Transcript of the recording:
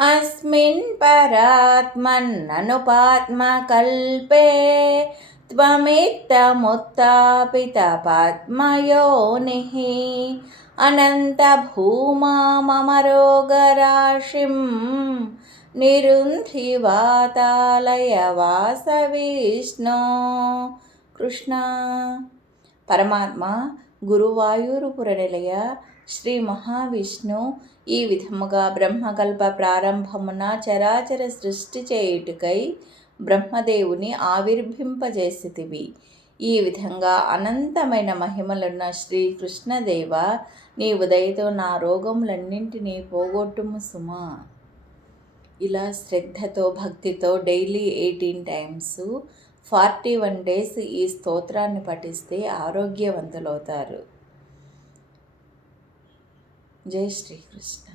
अस्मिन् परात्मन्ननुपात्मकल्पे त्वमित्थमुत्थापितपात्मयोनिः अनन्तभूमाममरोगराशिं निरुन्धि वातालयवासविष्णो. కృష్ణ. పరమాత్మ గురువాయూరుపుర నిలయ శ్రీ మహావిష్ణు ఈ విధముగా బ్రహ్మకల్ప ప్రారంభమున చరాచర సృష్టి చేయుటకై బ్రహ్మదేవుని ఆవిర్భింపజేసితివి. ఈ విధంగా అనంతమైన మహిమలున్న శ్రీకృష్ణదేవ, నీవు దయతో నా రోగములన్నింటినీ పోగొట్టుము సుమా. ఇలా శ్రద్ధతో భక్తితో డైలీ 18 times 41 days ఈ స్తోత్రాన్ని పఠిస్తే ఆరోగ్యవంతులవుతారు. జై శ్రీకృష్ణ.